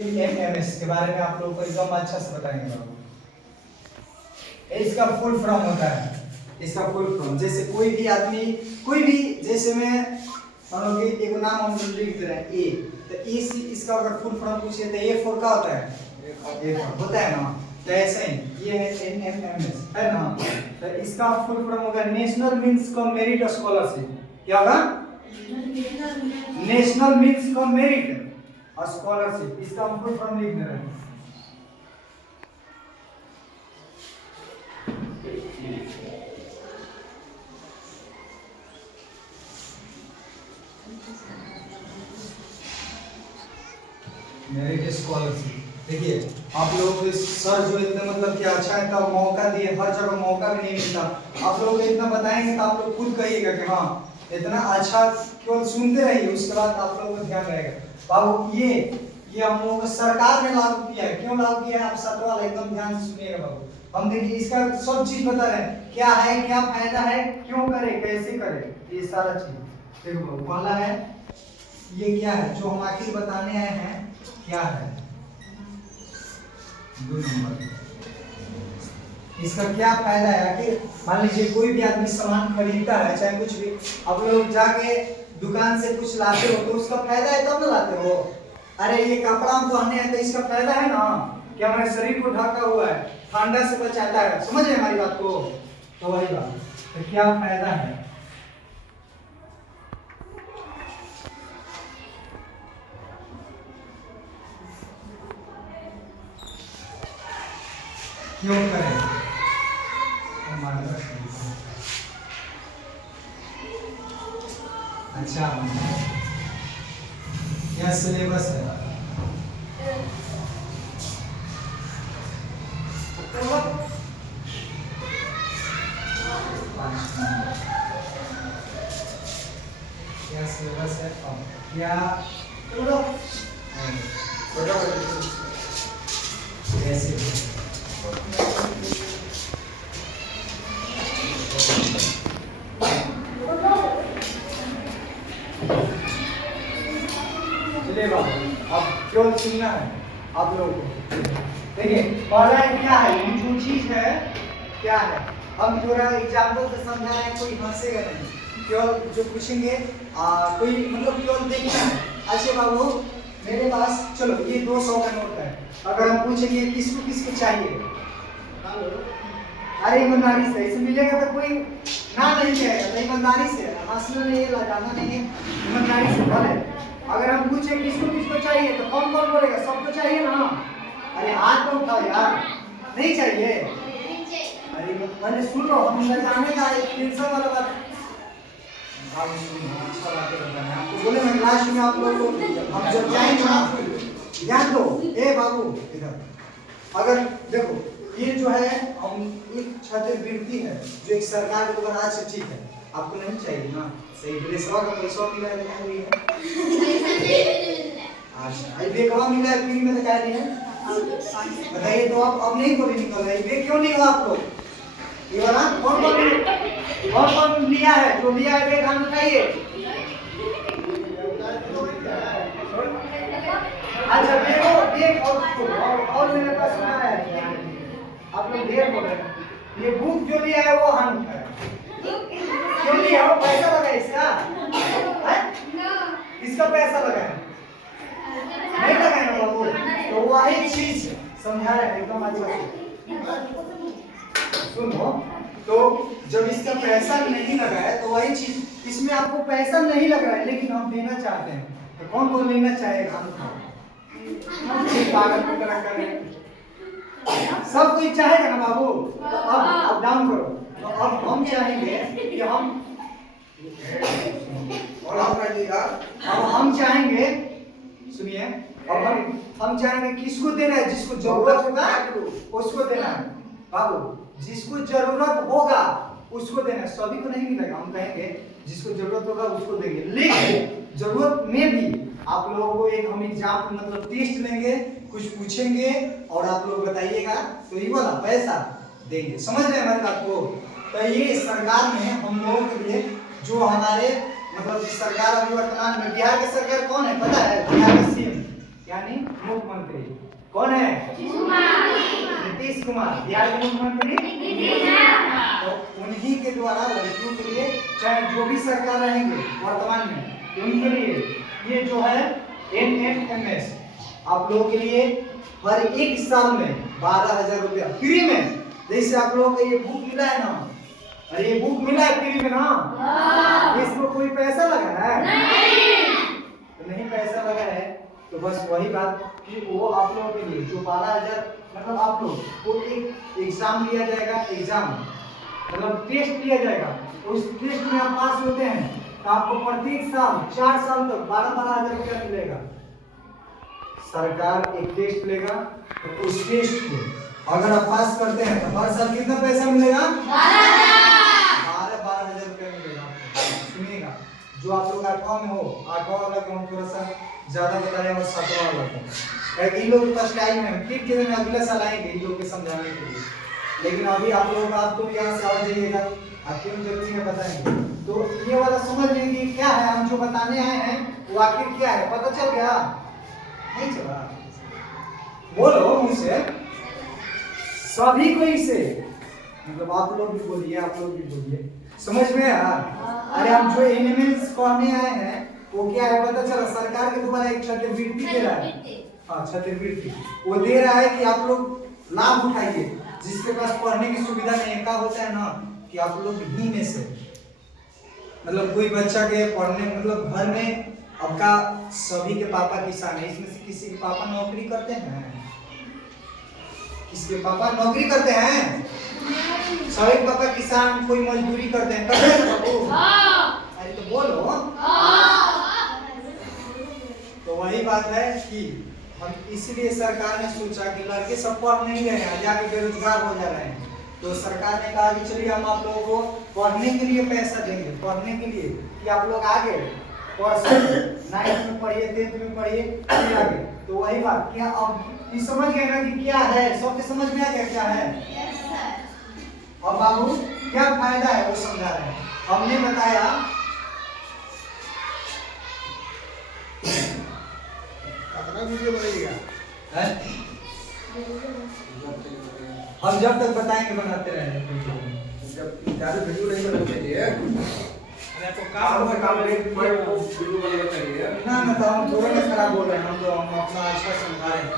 MMS के बारे में आप लोगों को एकदम अच्छा से बताएंगे बाबू। इसका फुल फॉर्म होता है, इसका फुल फॉर्म जैसे कोई भी आदमी कोई भी जैसे मैं मान लो कि एक नाम हम लिख दे रहे हैं ए, तो ए से इसका अगर फुल फॉर्म पूछे तो ए फॉर क्या होता है? ए फॉर होता है ना। तो ऐसे ही ये है एनएमएमएस है ना। तो इसका फुल फॉर्म होगा national means cum merit scholarship. क्या होगा? National means cum merit scholarship. इसका हम फुल फॉर्म लिख दे रहे हैं। Merit scholarship. देखिए आप लोगों को सर जो इतना मतलब कि अच्छा है तो मौका दिए, हर जगह मौका भी नहीं मिलता। आप लोग इतना बताएंगे तो आप लोग खुद कहिएगा कि हाँ इतना अच्छा, केवल सुनते रहिए उसके बाद आप लोगों को ध्यान रहेगा। बाबू ये हम लोगों को सरकार ने लागू किया है। क्यों लागू किया है? आप साथ वाला एकदम ध्यान से सुनिएगा बाबू। हम देखिए इसका सब चीज बता रहे हैं, क्या है, क्या फायदा है, क्यों करे, कैसे करे, ये सारा चीज देखो बाबू। पहला है ये क्या है जो हम आखिर बताने आए हैं, क्या है? 2 नंबर इसका क्या फायदा है? आखिर मान लीजिए कोई भी आदमी सामान खरीदता है, चाहे कुछ भी, आप लोग जाके दुकान से कुछ लाते हो तो उसका फायदा है तब ना लाते हो। अरे ये कपड़ा हम पहने हैं तो इसका फायदा है ना कि हमारे शरीर को ढका हुआ है, ठंडा से बचाता है। समझ रहे हमारी बात को? तो वही बात, तो क्या फायदा है, क्यों करें? अच्छा यह सिलेबस है। क्या सिलेबस है? क्या कैसे चलिए बाबू अब केवल सुनना है आप लोगों को। देखिए पहला क्या है, ये जो चीज है क्या है, हम थोड़ा एग्जाम्पल से समझा रहे हैं, कोई हंसेगा नहीं, केवल जो पूछेंगे कोई मतलब केवल देखना है। अच्छा बाबू मेरे पास चलो ये 200 का नोट है, अगर हम पूछेंगे किसको किसको चाहिए, अरे ईमानदारी से इसे मिलेगा तो कोई ना नहीं कहेगा, तो ईमानदारी से, हंसना नहीं है, लजाना नहीं है, ईमानदारी से बोले। अगर हम पूछे किसको किसको चाहिए तो कौन कौन बोलेगा? सबको चाहिए ना। अरे हाथ तो उठाओ यार, नहीं चाहिए? अरे मैंने सुनो, हम लजाने का एक टेंशन वाला बात आप सुनो, अच्छा बात बताना है आपको। बोले मैं लास्ट में आप लोगों को हम जब जाएंगे ना, ध्यान दो। ए बाबू इधर, अगर देखो ये जो है हम एक छात्रवृत्ति है जो एक सरकार के द्वारा आज से, ठीक है आपको नहीं चाहिए ना, सही ड्रेसवा का पैसा मिला है क्या नहीं है? अच्छा ये कहाँ मिला है? फ्री में तो क्या नहीं है बताइए। तो आप अब नहीं बोले निकल रहे, ये क्यों नहीं हुआ आप लोग? ये वाला कौन कौन लिया है? जो लिया है वे हाथ उठाइए। अच्छा देखो और मेरे पास सुना है आप लोग ढेर बोल रहे हैं, ये बुक जो लिया है वो हाथ उठाए। क्यों लिया? वो पैसा लगा इसका है? इसका पैसा लगा है? नहीं लगा है ना बाबू। तो वही चीज समझा रहे हैं एकदम अच्छा से सुनो। तो जब इसका पैसा नहीं लगा है तो वही चीज, इसमें आपको पैसा नहीं लग रहा है लेकिन हम देना चाहते हैं, तो कौन कौन लेना चाहेगा? हम पागल की तरह कर रहे हैं, सब कोई चाहेगा ना बाबू। अब डाउन करो। तो अब हम चाहेंगे कि हम चाहेंगे, सुनिए, अब हम चाहेंगे किसको देना है? जिसको जरूरत होगा उसको देना है बाबू, जिसको जरूरत होगा उसको देना है, सभी को नहीं मिलेगा। हम कहेंगे जिसको जरूरत होगा उसको देंगे, लेकिन जरूरत में भी आप लोगों को एक हम एग्जाम मतलब टेस्ट लेंगे, कुछ पूछेंगे और आप लोग बताइएगा तो ये वाला पैसा देंगे। समझ रहे हैं हमारी बात को? तो ये सरकार ने हम लोगों के लिए जो हमारे मतलब सरकार अभी वर्तमान में, बिहार की सरकार कौन है पता है? बिहार का सीएम यानी मुख्यमंत्री कौन है? नीतीश कुमार। बिहार के मुख्यमंत्री तो उन्हीं के द्वारा लड़कियों के लिए, चाहे जो भी सरकार रहेंगे वर्तमान में, उनके लिए ये जो है NMMS आप लोगों के लिए हर एक साल में 12,000 रुपया फ्री में। जैसे आप लोगों को ये बुक मिला है ना, अरे ये बुक मिला है फ्री में ना, इसको कोई पैसा लगा है? तो नहीं पैसा लगा है, तो बस वही बात कि वो आप लोगों के लिए जो 12,000 मतलब आप लोग को एक एग्जाम लिया जाएगा, एग्जाम मतलब टेस्ट लिया जाएगा, उस टेस्ट में आप पास होते हैं तो आपको प्रत्येक साल 4 साल तक 12,000 रुपया मिलेगा। सरकार एक टेस्ट लेगा तो उस टेस्ट को अगर आप पास करते हैं तो हर साल कितना पैसा मिलेगा? 12,000 रुपया मिलेगा। सुनिएगा, जो आप लोग 8वां में हो, 8वां वाला को हम थोड़ा सा ज्यादा बता रहे हैं और 7वां वाला को, इन लोग फर्स्ट टाइम है, फिर के दिन अगले साल आएंगे इन लोग के समझाने के लिए। लेकिन अभी आप लोग आप तो यहाँ से आ जाइएगा, आप क्यों जरूरी है बताएंगे। तो ये वाला समझ लीजिए क्या है, हम जो बताने आए हैं वो आखिर क्या है, पता चल गया? नहीं चला? बोलो मुझसे, सभी को इसे मतलब आप लोग भी बोलिए, आप लोग भी बोलिए, समझ में आया? अरे हम जो एलिमेंट्स पढ़ने आए हैं वो क्या है पता चला? सरकार के द्वारा एक छात्रवृत्ति दे रहा है। हाँ, छात्रवृत्ति वो दे रहा है कि आप लोग लाभ उठाइए। जिसके पास पढ़ने की सुविधा नहीं है, क्या होता है ना कि आप लोग ही में से मतलब कोई बच्चा के पढ़ने मतलब घर में आपका सभी के पापा किसान है, इसमें से किसी के पापा नौकरी करते हैं? किसके पापा नौकरी करते हैं? सभी के पापा किसान, कोई मजदूरी करते हैं ना बाबू? अरे तो बोलो। तो वही बात है कि हम इसलिए सरकार ने सोचा कि लड़के सब पढ़ नहीं रहे हैं, जाके बेरोजगार हो जा रहे हैं, तो सरकार ने कहा कि चलिए हम आप लोगों को पढ़ने के लिए पैसा देंगे, पढ़ने के लिए कि आप लोग आगे पढ़ सके, 9th में पढ़िए, 10th में पढ़िए, फिर आगे। तो वही बात क्या अब ये समझ गए ना कि क्या है, सबके समझ में आ गया क्या है? अब बाबू क्या फायदा है वो समझा रहे हैं। हमने बताया कितना वीडियो बनाइएगा? हम जब तक बताएंगे बनाते रहेंगे, जब ज्यादा वीडियो नहीं बनाना चाहिए। आपको काम वीडियो बनाना चाहिए ना तो हम थोड़ा ना खराब बोल रहे हैं, हम तो हम अपना अच्छा समझा रहे हैं,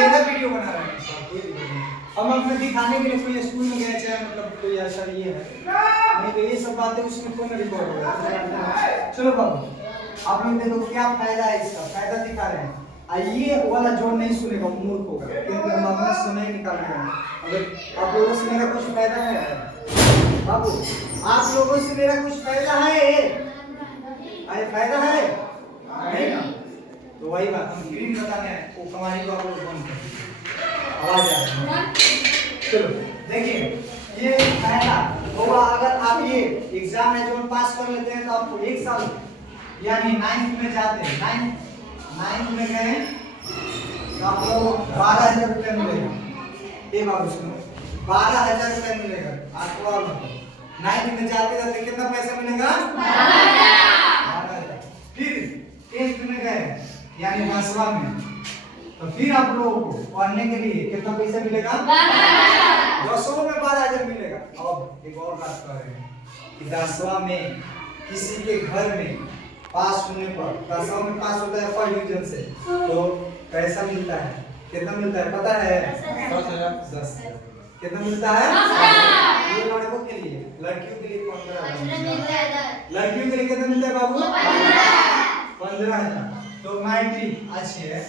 मेरा वीडियो बना रहे हैं सर, कोई दिक्कत नहीं। हम अपने दिखाने के लिए कोई स्कूल में गए चाहे मतलब कोई ऐसा ये है नहीं, तो ये सब बातें उसमें कोई ना रिकॉर्ड होगा। चलो बाबू आप लोग देखो क्या फायदा है इसका, फायदा दिखा रहे हैं। ये वाला जो नहीं सुनेगा मूर्ख होगा, क्योंकि हम अपना समय निकाल रहे हैं। अगर आप लोगों से मेरा कुछ फायदा है बाबू, आप लोगों से मेरा कुछ फायदा है? अरे फायदा है नहीं ना? तो वही बात हम ग्रीन बताने हैं, वो कमारी को आप लोग बंद कर, आवाज आ रही है। चलो देखिए ये फायदा होगा अगर आप ये एग्जाम में जो पास कर लेते हैं तो आपको 1 साल यानी 9th में जाते हैं, 9th में गए तो आप लोग 12,000 रुपया मिलेगा। ये बाबू सुनो, 12,000 रुपया मिलेगा आपको। और 9th में जाते जाते कितना पैसा मिलेगा? 12,000। फिर 10th में गए यानी 10वां में, तो फिर आप लोगों को पढ़ने के लिए कितना पैसा मिलेगा? 10वां में 12,000 मिलेगा। अब एक और बात कर रहे हैं कि 10वां में किसी के घर में पास होने पर, 10वां में पास होता है फर्स्ट डिवीजन से, तो पैसा मिलता है। कितना मिलता है पता है? 10,000। कितना मिलता है? ये लड़कों के लिए, लड़कियों के लिए 15,000। लड़कियों के लिए कितना मिलता है बाबू? 15,000। तो मैट्रिक अच्छी है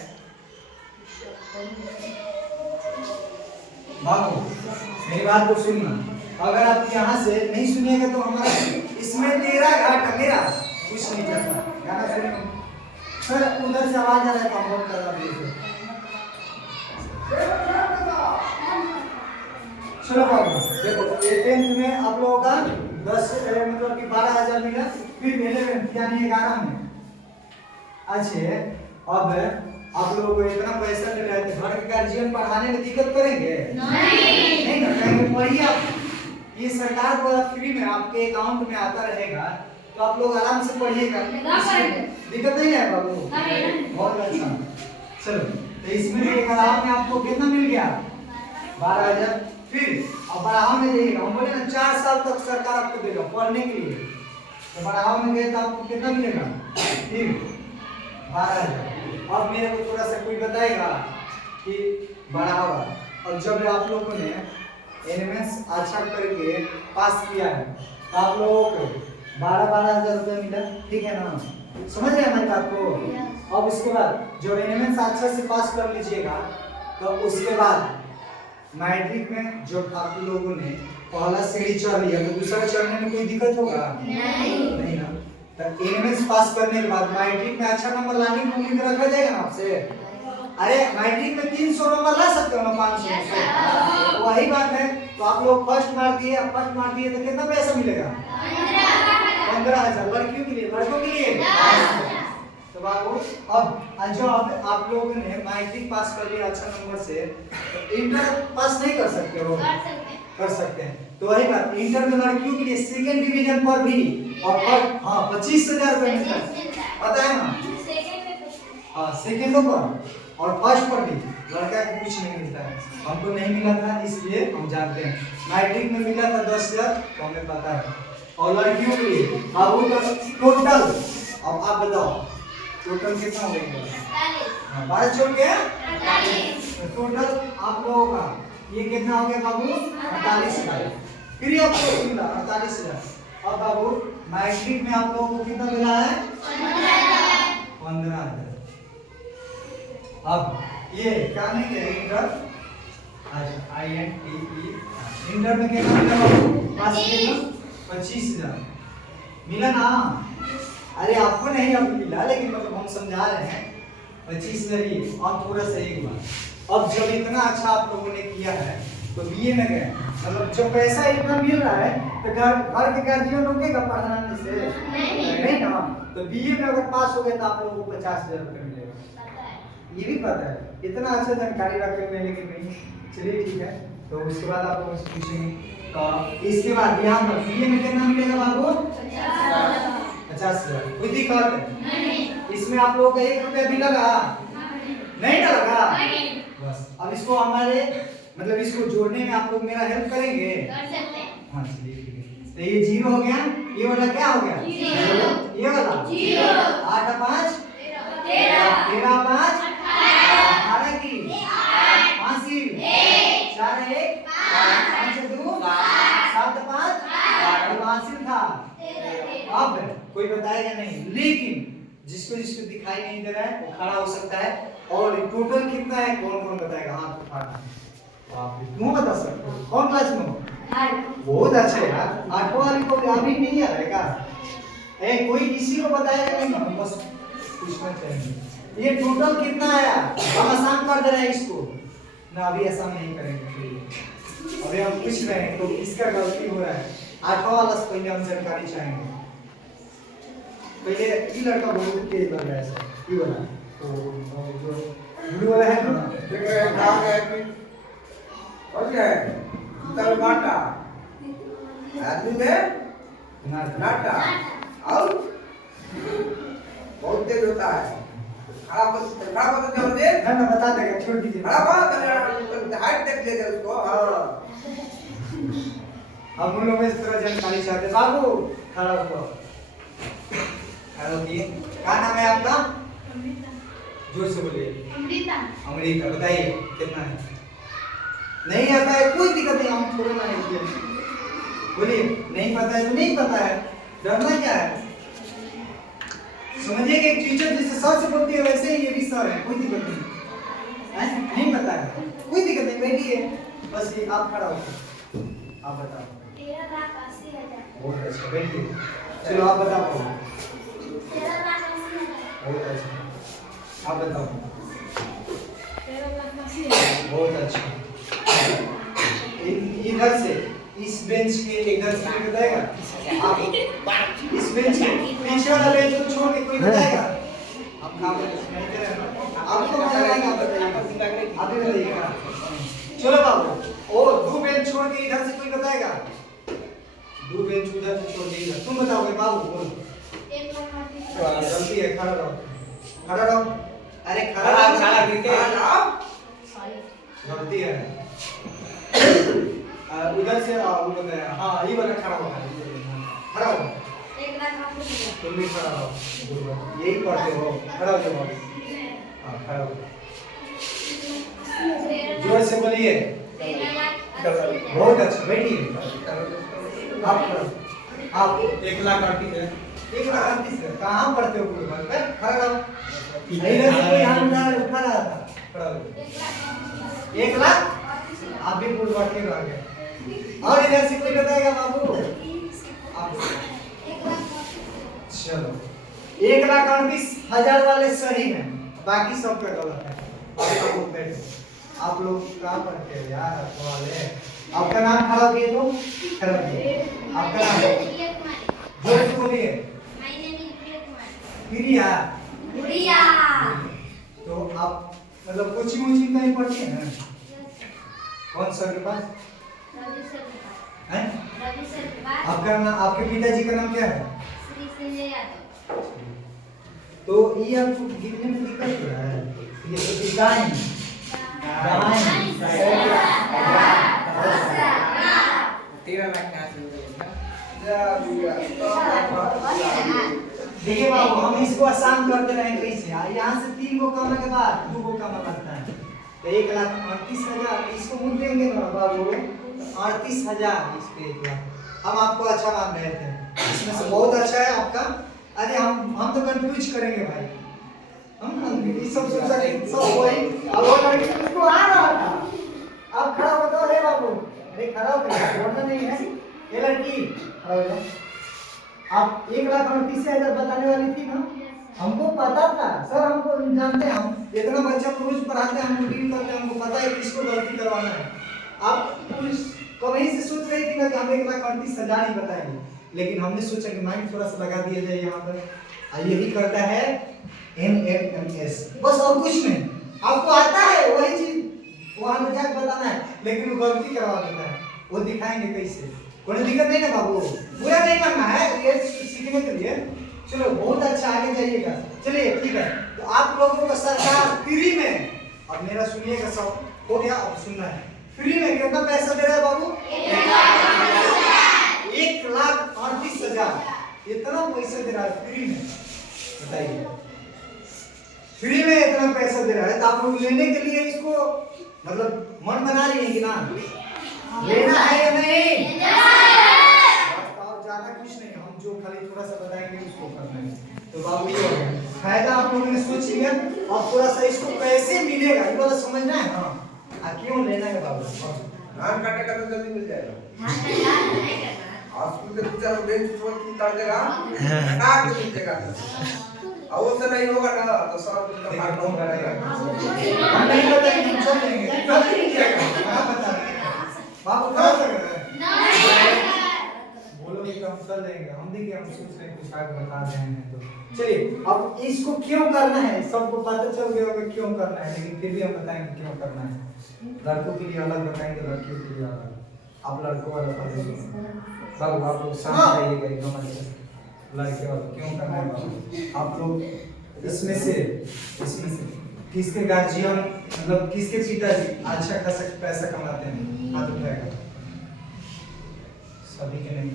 बाबू, मेरी बात को सुनना। अगर आप यहाँ से नहीं सुनिएगा तो हमारा इसमें तेरा घाटा, मेरा कुछ नहीं करता। गाना सुनिए सर, उधर से आवाज आ रहा है, काम बहुत कर रहा है। चलो बाबू देखो, 10th में आप लोगों का 10 मतलब कि 12,000 मिला। फिर 11th यानी 11 में अच्छे। अब आप लोगों को इतना पैसा मिल रहा है कि घर के गार्जियन पढ़ाने में दिक्कत करेंगे? नहीं ना करेंगे। पढ़िए आप, ये सरकार द्वारा फ्री में आपके अकाउंट में आता रहेगा, तो आप लोग आराम से पढ़िएगा, दिक्कत नहीं है बाबू। बहुत अच्छा। चलो तो इसमें एक आराम में आपको कितना मिल गया 12,000। फिर अब बढ़ावा में जाइएगा, हम बोले ना 4 साल तक सरकार आपको देगा पढ़ने के लिए, तो बढ़ावा में गए तो आपको कितना मिलेगा फिर 12,000। अब मेरे को थोड़ा सा कोई बताएगा कि बढ़ावा, और जब आप लोगों ने एलिमेंट्स अच्छा करके पास किया है तो आप लोगों को 12,000 रुपये मिला, ठीक है ना, समझ रहे हैं हमारी बात को। अब इसके बाद जब एलिमेंट्स अच्छा से पास कर लीजिएगा तो उसके बाद मैट्रिक में जब आप लोगों ने पहला सीढ़ी चढ़ लिया तो दूसरा चढ़ने में कोई दिक्कत होगा नहीं ना। तो एलिमेंट्स पास करने के बाद मैट्रिक में अच्छा नंबर लाने की उम्मीद रखा जाएगा ना आपसे। अरे मैट्रिक में 300 नंबर ला सकते हो ना 500 में से, तो वही बात है। तो आप लोग फर्स्ट मार दिए तो कितना पैसा मिलेगा 15,000 लड़कियों के लिए, लड़कों के लिए। तो बाबू अब जो आप लोगों ने मैट्रिक पास कर लिया अच्छा नंबर से, तो इंटर पास नहीं कर सकते हो, कर सकते हैं। तो वही बात इंटर में लड़कियों के लिए सेकंड डिवीजन पर भी और 25,000 रुपए मिलता है, पता है ना। हाँ सेकंडों पर और फर्स्ट पर भी लड़का को कुछ नहीं मिलता है। हमको नहीं मिला था इसलिए हम जानते हैं। मैट्रिक में मिला था 10,000 तो हमें पता है। और लड़कियों के लिए बाबू का टोटल, अब आप बताओ टोटल कितना हो गया? 12 छोड़ के टोटल आप लोगों का ये कितना हो गया बाबू 48,000। फिर आपको मिला 48,000। अब बाबू मैट्रिक में आप लोगों को कितना मिला है 15,000। अब ये क्या नहीं है इंटर, अच्छा INTE इंटर में कितना मिला बाबू पास किया 25,000 मिला ना। अरे आपको नहीं अब मिला, लेकिन मतलब हम समझा रहे हैं 25,000 ही। और थोड़ा सा एक बात, अब जब इतना अच्छा आप लोगों ने किया है तो बीए में गए, मतलब जब पैसा इतना मिल रहा है तो घर के गार्जियन रोकेगा पढ़ाने से नहीं ना। तो बीए में अगर पास हो गए तो आप लोगों को 50,000 रुपये मिलेगा, ये भी पता है। इतना अच्छा जानकारी रखे हुए लेकिन नहीं। चलिए ठीक है, तो उसके बाद आप लोगों से पूछेंगे। तो इसके बाद यहाँ पर बीए में कितना मिलेगा बाबू 50,000। कोई दिक्कत है इसमें? आप लोगों का 1 रुपया भी लगा नहीं ना लगा? बस अब इसको हमारे मतलब इसको जोड़ने में आप लोग मेरा हेल्प करेंगे? हाँ चलिए ठीक है। तो ये 0 हो गया, ये वाला क्या हो गया 0, ये वाला 8 5 13 5 18 की 5 4 1 5 2 7 5 हासिल था। अब कोई बताएगा नहीं, लेकिन जिसको दिखाई नहीं दे रहा है वो खड़ा हो सकता है। और टोटल कितना है कौन कौन बताएगा? हाथ उठाना। आप क्यों बता सकते हो? कौन क्लास में हो? बहुत अच्छा यार, 8वीं वाली को अभी नहीं आ रहेगा। कोई किसी को बताएगा नहीं, हम बस पूछना चाहेंगे ये टोटल कितना आया। हम आसान कर दे रहे हैं इसको ना, अभी आसान नहीं करेंगे। अभी हम पूछ रहे हैं तो इसका गलती हो रहा है। 8वां वाला से पहले हम जानकारी चाहेंगे। पहले ये लड़का बहुत तेज लग रहा है सर, ये वाला तो जो ब्लू वाला है ना, देख रहे हैं कहाँ गए फिर और क्या है तल बाटा आदमी में नाटा और बहुत तेज होता है। खड़ा पता दे ना बता देगा, छोड़ दीजिए। खड़ा बात हाइट देख लीजिए उसको। हाँ हम लोग इस तरह जानकारी चाहते हैं। बाबू खड़ा हुआ, खड़ा होइए। क्या नाम है आपका? जोर से बोलिए। अमृता। बताइए कितना है? नहीं आता है कोई दिक्कत नहीं, हम थोड़ा ना है। बोलिए नहीं पता है तो नहीं पता है, डरना क्या है। समझिए कि एक टीचर जैसे सर से बोलती है वैसे ही ये भी सर है, कोई दिक्कत नहीं है। नहीं पता है कोई दिक्कत नहीं, बैठिए बस। ये आप खड़ा होइए, आप बताओ। 13,80,000। बहुत अच्छा, बैठिए। चलो आप बताओ। 13,80,000। बहुत अच्छा, आप बताओ। 13,80,000। बहुत अच्छा। इधर से इस बेंच के इधर से कोई बताएगा? आप इस बेंच के पीछे वाला बेंच को छोड़ के कोई बताएगा? आप काम नहीं कर रहे हैं, आपको बताएगा, आप बताइएगा, आप ही बताइएगा। चलो बाबू, ओ 2 बेंच छोड़ के इधर से कोई बताएगा? 2 बेंच उधर से छोड़ के इधर, तुम बताओगे बाबू? बोलो। 1,80,000। गलती है, खड़ा रहो, खड़ा रहो। अरे खड़ा खड़ा खड़ा गिरके गलती है। उधर से उधर हाँ ये वाला खड़ा हो, खड़ा हो, 1 लाख आपको दिया। तुम भी खड़ा हो, यही पढ़ते हो, खड़ा हो जाओ। हाँ खड़ा हो, जोर से बोलिए। 13 लाख 80 हजार। बहुत अच्छा, बैठिए। आप 1,38,000 है। 1,38,000 है। कहाँ पढ़ते हो गुरुबार? खड़ा रहो। इधर से कोई हाथ उठा रहा था, खड़ा हो। 1 लाख आप भी गुरुबार के रह गए। और इधर से कोई बताएगा बाबू? आप 1 लाख चलो 1,38,000 वाले सही हैं, बाकी सब पे गलत है। आप लोग बैठो। आप लोग कहाँ पढ़ते हो यार? वाले आपका नाम खराब किए तो खराब किए। आपका नाम प्रिया कुमारी। जोर से बोलिए। My name is Priya Kumari. प्रिया। प्रिया। तो आप मतलब कोचिंग वोचिंग कहीं पढ़ते हैं ना? कौन सर के पास रवि सर के पास। हैं? रवि सर के पास। आपका नाम, आपके पिताजी का नाम क्या है? श्री संजय यादव। तो ये आपको गिरने में दिक्कत हो रहा है? ये तो डिजाइन 13 लाख का है। देखिए बाबू, हम इसको आसान करते रहे कैसे? यहाँ से 3 गो कम के बाद 2 गो कम लगता है, तो 1,38,000 इसको मुझ देंगे ना बाबू, 38,000 इस पे 1 लाख। हम आपको अच्छा मान रहे थे, इसमें से बहुत अच्छा है आपका। अरे हम तो कंफ्यूज करेंगे भाई, हम ये सब सोचा कि सब वही। अब वो लड़की उसको आ रहा था, अब खड़ा हो तो रे बाबू, अरे खड़ा हो क्या बोलना नहीं है? ये लड़की खड़ा हो जाओ। आप 1,38,000 बताने वाली थी ना? हमको पता था सर, हमको जानते हैं, हम इतना बच्चा को रोज पढ़ाते हैं, हम डील करते हैं, हमको पता है किसको गलती करवाना है। आप पुलिस कभी से सोच रही थी ना कि हम 1,38,000 ही बताएंगे, लेकिन हमने सोचा कि माइंड थोड़ा सा लगा दिया जाए यहाँ पर। यही करता है NMMS, बस और कुछ नहीं। आपको आता है वही चीज वहाँ पे जाकर बताना है, लेकिन वो गलती करवा देता है, वो दिखाएंगे कैसे। कोई दिक्कत नहीं ना बाबू, बुरा नहीं मानना है, ये सीखने के लिए। चलो बहुत अच्छा, आगे जाइएगा। चलिए ठीक है, तो आप लोगों को सरकार फ्री में, अब मेरा सुनिएगा, सब हो गया, अब सुनना है। फ्री में कितना पैसा दे रहा है बाबू? 1,38,000 इतना पैसा दे रहा है फ्री में, बताइए। फ्री में इतना पैसा दे रहा है, तो आप लोग लेने के लिए इसको मतलब मन बना रही है कि ना? लेना है या नहीं? और ज्यादा कुछ नहीं, हम जो खाली थोड़ा सा बताएंगे उसको करना है। तो बाबू ये हो गया फायदा, आप लोगों ने सोच लिया। अब थोड़ा सा इसको कैसे मिलेगा ये वाला समझना है। हाँ क्यों लेना है बाबू? धान काटेगा तो जल्दी मिल जाएगा। धान का इलाज नहीं करना। हॉस्पिटल के टीचर बेंच पर काट देगा, काट के मिल जाएगा। और वो तो नहीं होगा ना, तो 100 रुपये का फार्म होगा रहेगा। हम नहीं बताएंगे, हम चल देंगे। कहाँ बता रहे हैं? बाबू कहाँ लग रहा है? बोलो कि हम चल देंगे। हम देखिए, हम सोच रहे हैं कुछ आगे बता रहे हैं, तो चलिए अब इसको क्यों करना है सबको पता चल गया होगा क्यों करना है, लेकिन फिर भी हम बताएंगे क्यों करना है। लड़कों के लिए अलग बताएंगे, लड़कियों के लिए अलग। आप लड़कों वाला बताइए बाबू, आप लोग शांत रहिएगा एकदम अच्छे से। लड़के वाला क्यों करना है बाबू? आप लोग इसमें से किसके गार्जियन मतलब किसके पिताजी अच्छा खासा पैसा कमाते हैं? हाथ उठाएगा। सभी के नहीं,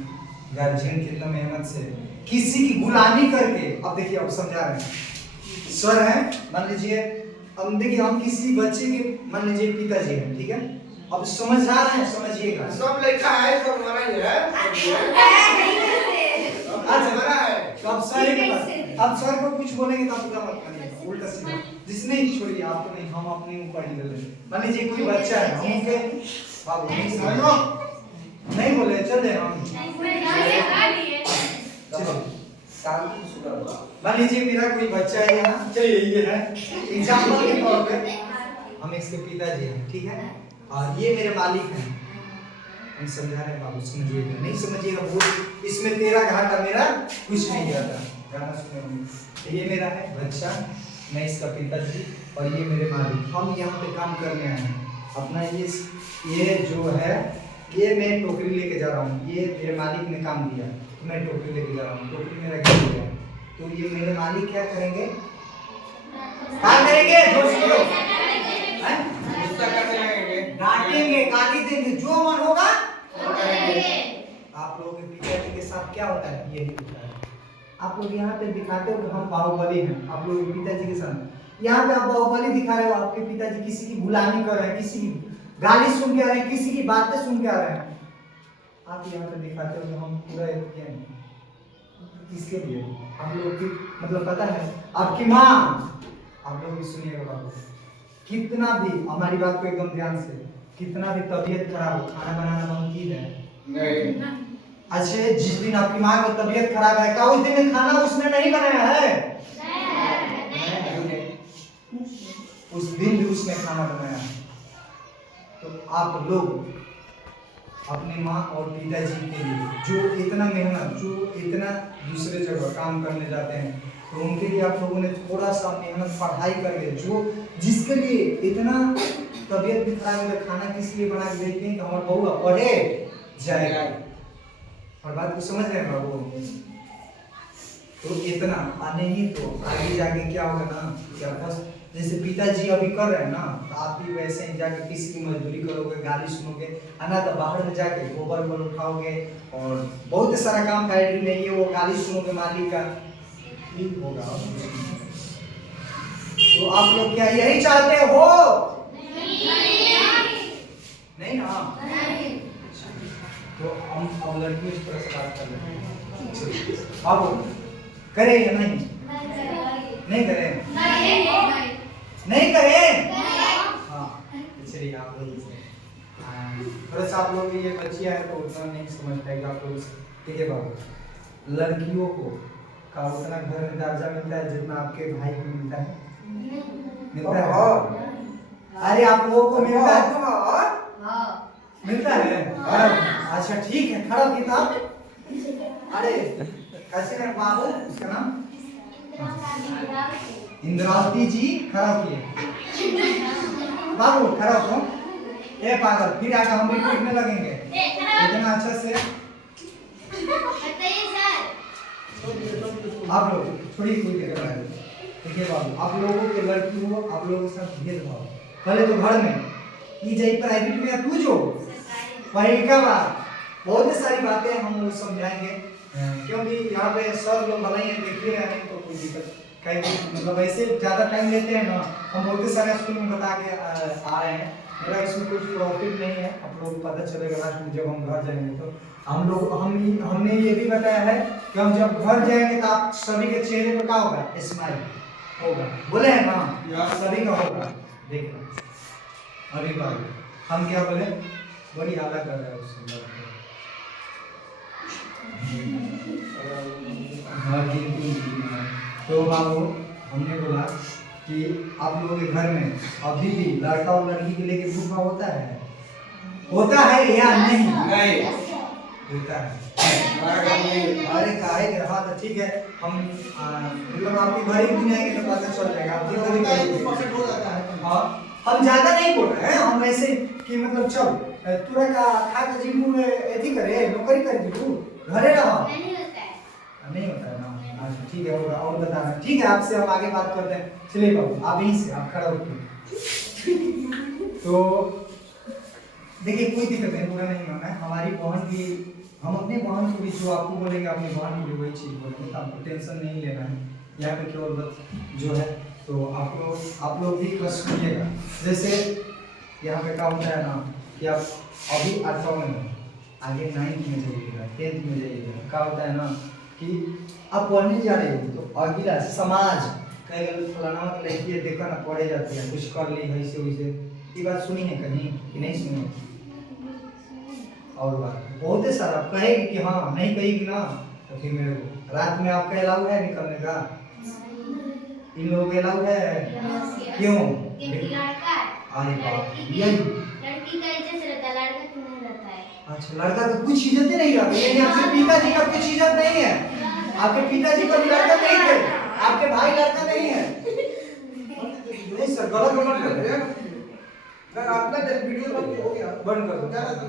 गार्जियन कितना मेहनत से किसी की गुलामी करके। अब देखिए, अब समझा रहे हैं, सर हैं मान लीजिए, अब देखिए हम किसी बच्चे के मान लीजिए पिताजी हैं, ठीक है? अब समझा रहे हैं, समझिएगा। सब लिखा है, सब हमारा ही है। अच्छा तो अब सर के पास, अब सर को कुछ बोलेंगे तो आप पूरा मत करिएगा, उल्टा सीधा जिसने ही छोड़िए, आपको नहीं, हम अपने ऊपर ही ले लेंगे। मान लीजिए कोई बच्चा है, हम उनके बाबू नहीं समझो, नहीं बोले चल दे हम। मान लीजिए मेरा कोई बच्चा है यहाँ, चलिए ये है एग्जाम्पल के तौर पे, हम इसके पिताजी हैं, ठीक है? और ये मेरे मालिक हैं। हम समझा रहे हैं बाबू, समझिएगा, नहीं समझिएगा बोल, इसमें तेरा घाटा मेरा कुछ नहीं जाता। गाना सुने होंगे। ये मेरा है बच्चा, मैं इसका पिताजी, और ये मेरे मालिक। हम यहाँ पे काम करने आए हैं अपना। ये जो है, ये मैं टोकरी लेके जा रहा हूँ, ये मेरे मालिक ने काम दिया तो मैं टोकरी लेके जा रहा हूँ। टोकरी मेरा गिर गया, तो ये मेरे मालिक क्या करेंगे? क्या करेंगे? जोर से बोलो। हैं? गुस्सा करने लगेंगे। डांटेंगे, गाली देंगे, जो मन होगा करेंगे। आप लोगों के पिताजी के साथ क्या होता है? यही होता है। आप लोग यहाँ पे दिखाते हो कि हम बाहुबली हैं, आप लोगों के पिताजी के साथ। यहाँ पे आप बाहुबली दिखा रहे हो, आपके पिताजी किसी की गुलामी कर रहे हैं, किसी की गाली सुन के आ रहे हैं, किसी की बातें सुन के आ रहे हैं। आप यहाँ पे दिखाते हो कि हम पूरा किए हैं। किसके लिए? हम लोग की मतलब पता है आपकी माँ, आप लोग भी सुनिएगा बाबू, कितना भी हमारी बात को एकदम ध्यान से, कितना भी तबीयत खराब हो, खाना बनाना बंद की है नहीं। अच्छे, जिस दिन आपकी माँ की तबीयत खराब है, क्या उस दिन खाना उसने नहीं बनाया है? उस दिन भी उसने खाना बनाया है। तो आप लोग अपने माँ और पिताजी के लिए जो इतना मेहनत, जो इतना दूसरे जगह काम करने जाते हैं, तो उनके लिए आप लोगों ने थोड़ा सा मेहनत पढ़ाई करके, जो जिसके लिए इतना तबीयत भी खराब है, खाना किस लिए बना के देते हैं कि हमारा बउआ पढ़े जाएगा। और बात को समझ रहे हैं बाबू? तो इतना आने ही तो आगे जाके क्या होगा ना, क्या बस जैसे पिताजी अभी कर रहे हैं ना, तो आप भी वैसे ही जाके किसी की मजदूरी करोगे, गाली सुनोगे, है ना, तो बाहर में जाके गोबर पर उठाओगे और बहुत सारा काम फैक्ट्री नहीं है, वो गाली सुनोगे मालिक का, ठीक होगा। तो आप लोग क्या यही चाहते हो? नहीं ना? तो हम अब लड़कियों की तरफ से बात कर रहे हैं। बाबू करे या नहीं? नहीं करे? नहीं करे? हाँ, चलिए आप लोग थोड़ा सा आप लोग ये बच्चियां है तो उतना नहीं समझ पाएगा आप लोग। ठीक है बाबू, लड़कियों को का उतना घर में दर्जा मिलता है जितना आपके भाई को मिलता है? मिलता है? अरे आप लोगों को मिलता है? मिलता है? अच्छा ठीक है, खड़ा किताब। अरे कैसे है बाबू, उसका नाम? इंद्रावती जी, खड़ा किए बाबू, खड़ा हो। ए पागल, फिर आकर हम भी पीटने लगेंगे इतना अच्छा से। आप लोग थोड़ी कोई देर बाद देखिए बाबू, आप लोगों के लड़की हो, आप लोगों के साथ भेदभाव पहले तो घर में की जाए, प्राइवेट में तू जो पहले का बात बहुत सारी बातें हम वो समझाएंगे, क्योंकि यहाँ पे सब लोग भले ही देखिए रहे हैं तो कोई दिक्कत कहीं मतलब ऐसे ज़्यादा टाइम लेते हैं ना, हम बहुत सारे स्कूल में बता के आ रहे हैं, मेरा इसमें कुछ प्रॉफिट नहीं है, आप लोग को पता चलेगा लास्ट में जब हम घर जाएंगे। तो हमने ये भी बताया है कि हम जब घर जाएंगे तो आप सभी के चेहरे पर क्या होगा? स्माइल होगा, बोले हैं ना, सभी का होगा। देखो अभी बात हम क्या बोले, बड़ी आला कर रहे हैं उससे तो बाबू हमने बोला कि आप लोगों के घर में अभी भी लड़का और लड़की के लेके भेदभाव होता है? होता है या नहीं? नहीं होता है। अरे काहे के, हाँ तो ठीक है, हम मतलब आपकी घड़ी भी नहीं आएंगे तो पता चल जाएगा, आप जितना भी करेंगे हो जाता है। हाँ हम ज्यादा नहीं बोल रहे हैं, हम ऐसे कि मतलब चल तुरा का खा के जीवू एथी करे, नौकरी कर जीवू, घरे रहो। नहीं होता है ना? अच्छा ठीक है, होगा और बताना। ठीक है, आपसे हम आगे बात करते हैं। चलिए बाबू आप यहीं से आप खड़ा होकर तो देखिए कोई दिक्कत नहीं, पूरा नहीं होना है। हमारी बहन भी, हम अपने बहन को भी जो आपको बोलेंगे अपनी बहन को भी वही चीज़ बोलेंगे, तो आपको टेंशन नहीं लेना है। यहाँ पे केवल बस जो है तो आप लोग भी बस सुनिएगा। जैसे यहाँ पे क्या होता है ना कि आप अभी 8वां में हो, आगे 9th में जाइएगा, 10th में जाइएगा, क्या होता है ना कि आप पढ़ने जा रहे हो तो अगला समाज कई फलाना लड़की है देखो ना पढ़े जाती है, कुछ कर ली वैसे वैसे, ये बात सुनी है कहीं कि नहीं सुनी? और बात बहुत सारा कहेगी कि हाँ, नहीं कहेगी ना तो फिर मेरे को रात में आपका अलाउ है निकलने का? इन लोगों का अलाउ है? क्यों? अरे बाप, यही लड़की का इज्जत रहता है, लड़का क्यों नहीं रहता है? अच्छा, लड़का का कुछ इज्जत ही नहीं रहती है? आपके पिताजी का कुछ इज्जत नहीं है? आपके पिताजी को भी लड़का नहीं थे, आपके भाई लड़का नहीं है? नहीं सर, गलत मत कर, अपना वीडियो हो गया, बंद कर दो।